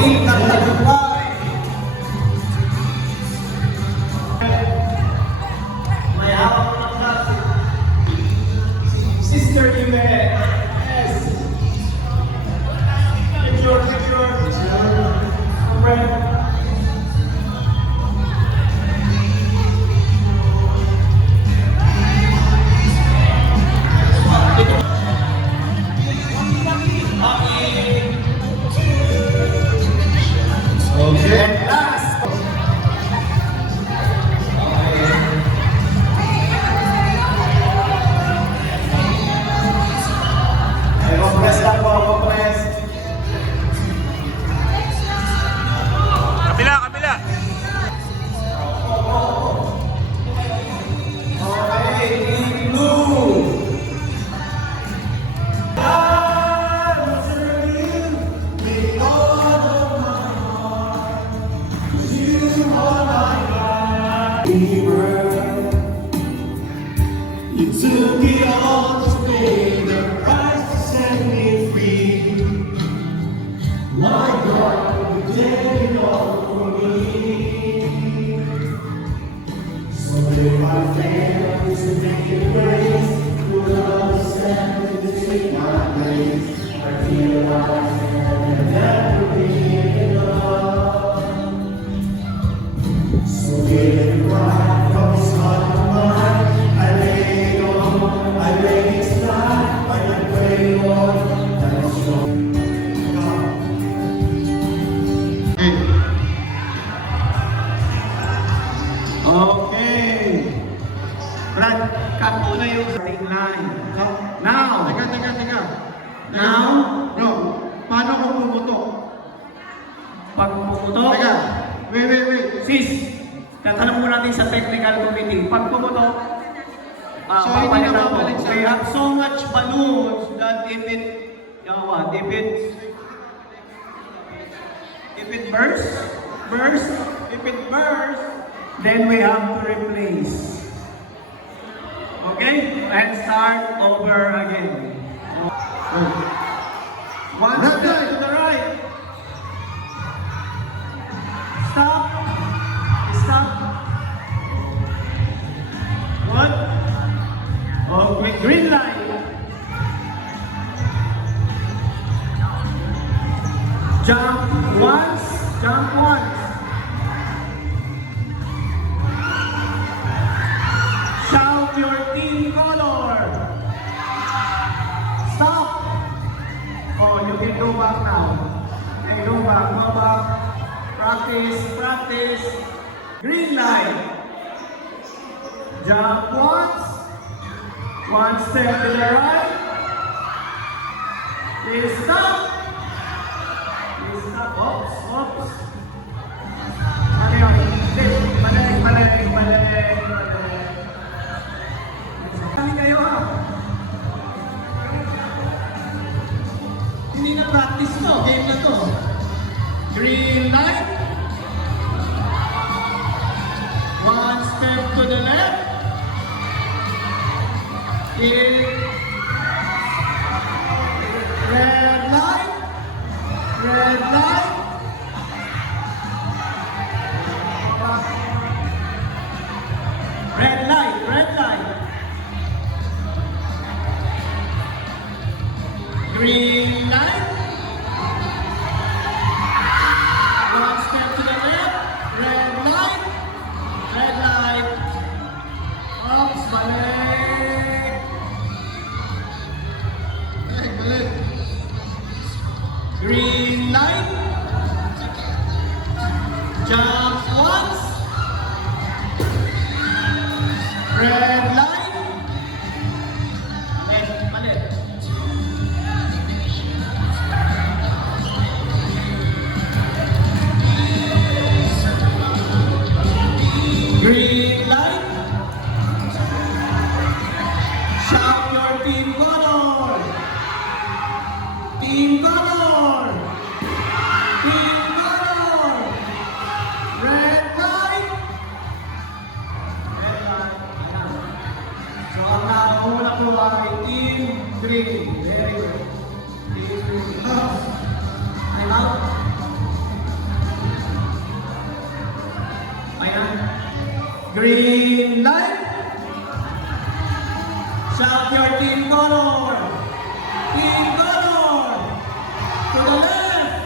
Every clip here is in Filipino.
Team ng Tagumpay. May hawak ng klase. Sister Yvette. Yes. Picture. Friend. Okay. And last. Ay, press lang po ako, press. Kabila. Okay, team blue. You took it all to pay the price to set me free. My God, you did it all for me. So if I fail to make it grace, you'll understand to take my place. I feel like I'll never be enough. So give it right from the start of mine. I lay it flat, I pray, Lord, that it's strong. Okay. Brad, cut mo na yung starting line. Now. Teka. Now. Bro, paano kung pumutok? Pag pumutok. Teka, wait. Sis, tatanong mo natin sa technical committee. Pag pumutok, So, hindi na papalitan mo. babalik sa- We have so much balloons that if it bursts, then we have to replace. Okay? And start over again. One Left step side. to the right. Stop. What? Oh, green light. Jump once. Shout your team color. Stop. Oh, you can go back now. Go back. Practice. Green light. Jump once. One step to the right. Please stop. Oops. Ano yun? Balik. Kami kayo ha. Hindi na practice to. Game na to. Green light. One step to the left. Red light. Green light. One step to the left. Red light. Oops, balik. Green light. Jump once. Red light. Balik. Green light. Shout your team color. Team color. Red light. Ang nauna po ay Team Green. Very good. Team Green. I'm out. Ayan. Green light. Shout your team color. Team color. To the left.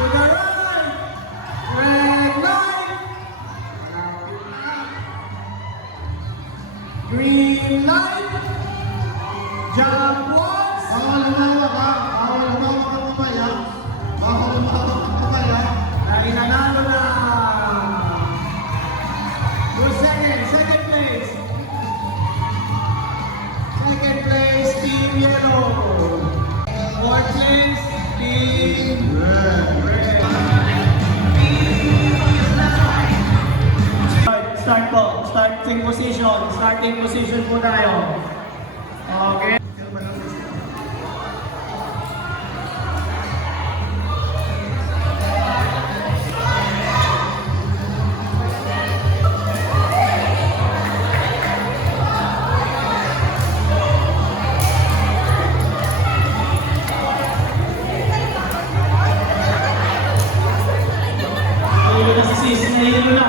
To the right. Red light. Green light. Jump once. Bawal lumawak ha. Bawal lumawak ang kamay ha. Bawal lumawak ang kamay ha. Ay nanalo na. Who's second? Second place. Second place, Team Yellow. Fourth place, Team Red. Start po. Starting position. Starting position po tayo. Okay. Nahilo na si Sis. Nahilo na.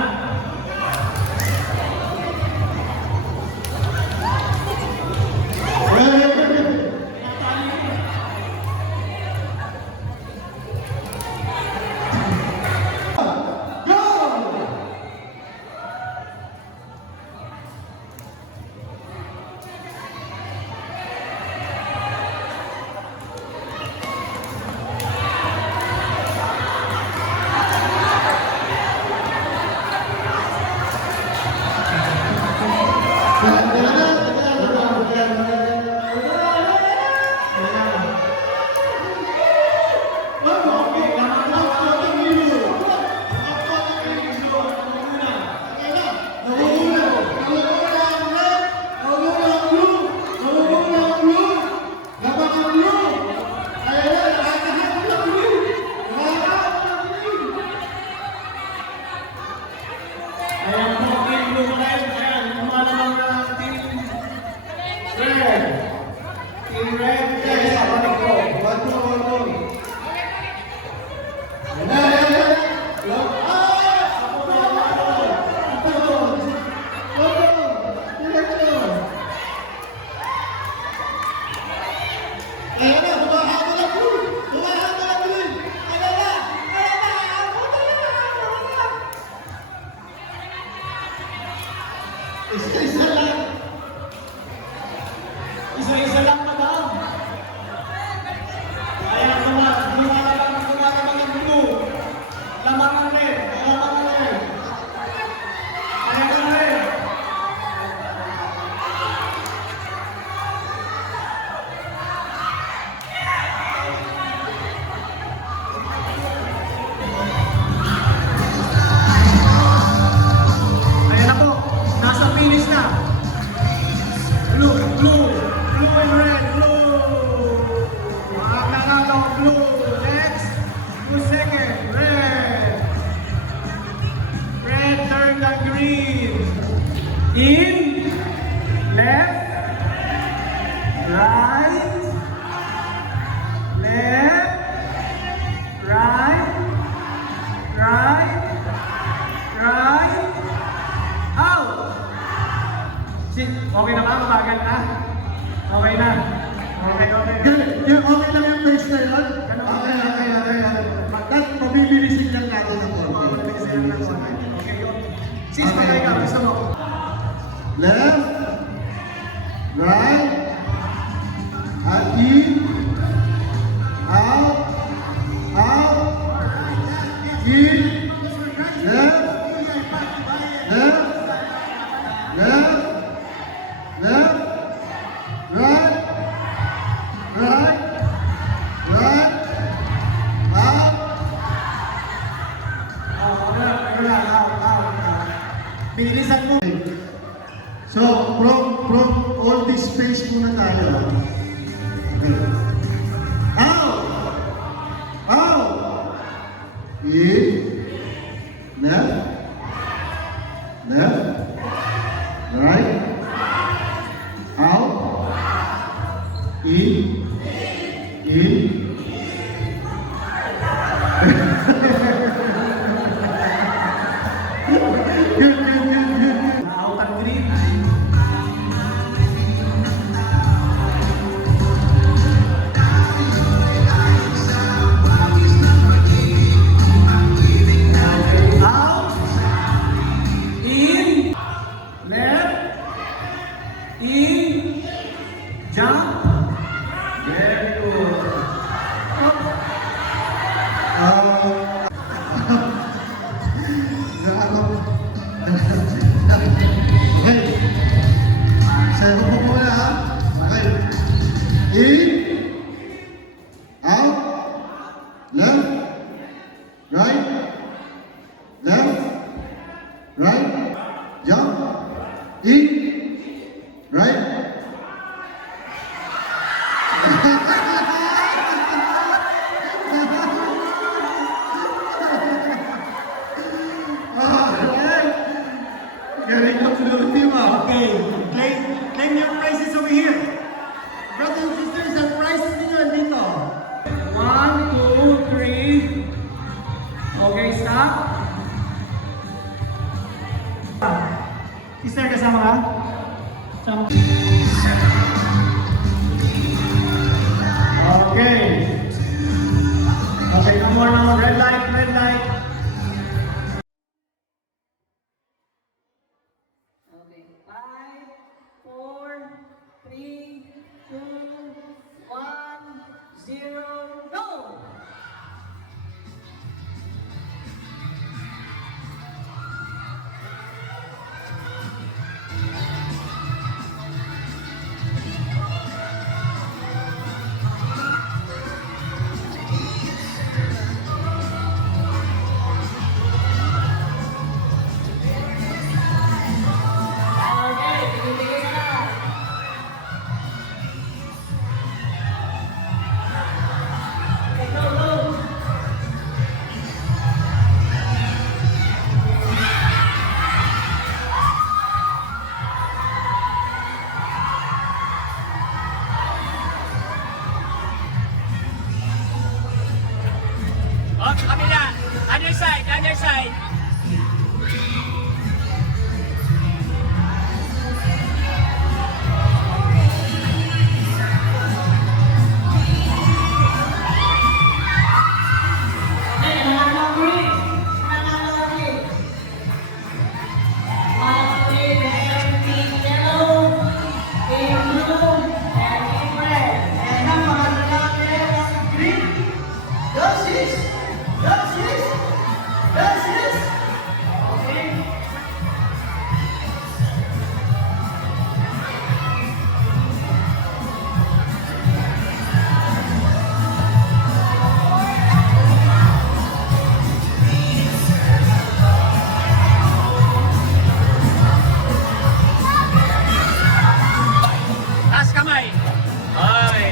Ayan po, Team Blue Red. Ayan, lumalabang na ang Team Red. Team Red, yes, abalik po. Isa-isa lang. Isa-isa lang, madam. Ayan, lumalabang ang blue. Lamang ang red. Lamang ang red. Ayan ang red. Ayan na po. Nasa finish na. Blue and red, blue. Ang nanalo, blue. Next, who's second? Red. Red turned on green. In, left, right, left, right, right, right, out. Okay na ba? Mabagal na? Okay na. Okay. Okay lang yung face na yun? Okay. At mabibilisin lang natin ang konti. Sis, pagay ka. Gusto mo? Left, right, at in, out, in, left, right, out. Bilisan mo. So, from all this space muna tayo. Out! In, left, right, In. Good. Out and green. Out. In. Left. In. Jump. Very good. Okay. Saya mo muna ha. Okay. In. Out. Left. Right. Left. Right. Jump. In. Right. Galing ka sa team ah. Okay. Claim your prizes over here. Brothers and sisters, ang prizes ninyo andito. 1, 2, 3. Okay, stop. Sister, kasama ka? Kasama. Okay. Okay, no more now. Red light, red light. Okay. 5, 4, 3, 2, 1, 0, go! Okay, tigil-tigil na lang. Okay, go, go! Oh, kabila. Other side, other side. Okay, nanalo ang green. Nanalo ang green. Okay, then in yellow, in blue, and in red. And ang mga lalaki ang green. That's it. That's it. That's it. Okay. Taas kamay. Ay.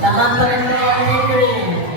Dapat pa rin ang green.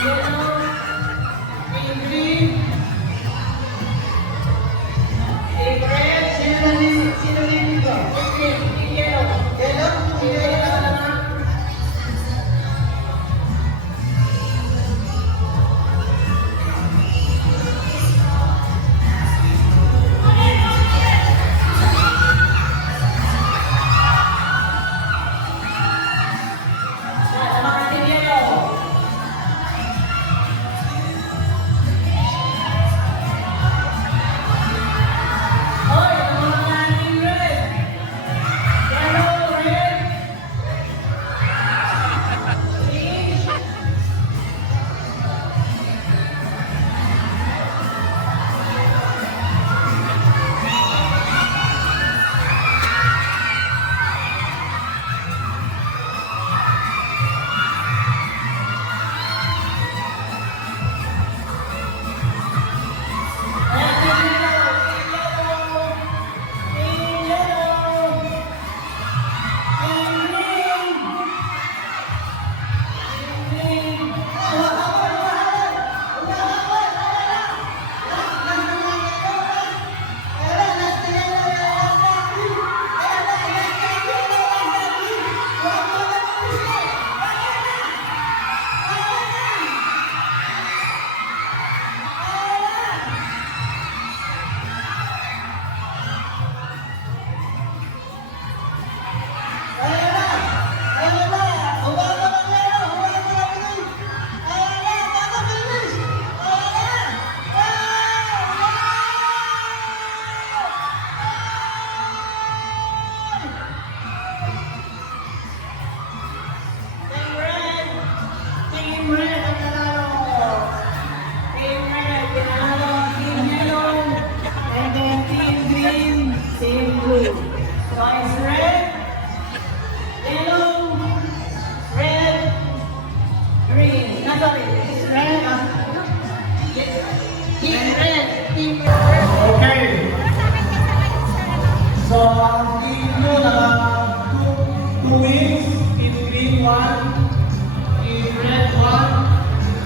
yellow, team green, team red, sino din dito? Team yellow. Yellow? Sino yellow naman? Mga team yellow. Hoy, mga team red. Yellow, red. Green. Team red ang nanalo. Team red pinanalo ang team yellow. And then team green, team blue. So it's red, yellow, red, green. No, sorry, it's red. Team red, team red. Okay. So, ang team blue na two wins, team green 1, team red 1,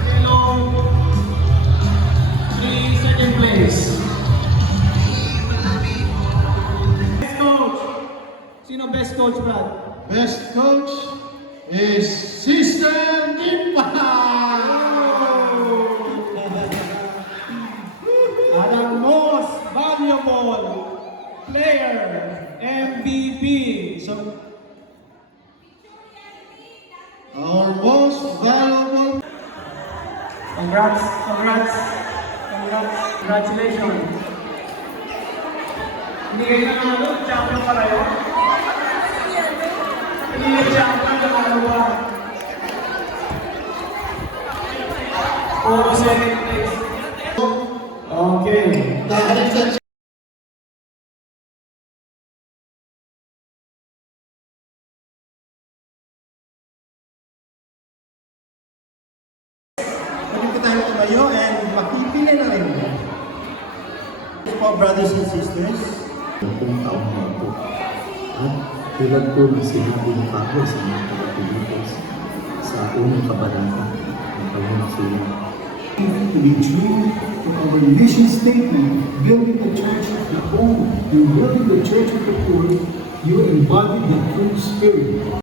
yellow 3, second place. Best coach. Sino best coach, Brad? Best coach is Sister Impact! At ang most valuable player, MVP. So, Our most valuable Congratulations. Hindi kayo nanalo, champion pa kayo. Hindi kayo champion, nanalo ba? Puro second place. Okay. dahil sa Pwede po tayo tumayo and makipili na rin. Po, brothers and sisters, Kung taong na ito. At tulad po ng sinabi ng Pablo sa mga Pilipos sa unang kabanata ng kanyang sulat. To be true to our mission statement, building the church of the home, and building the church of the poor, you embody the true spirit.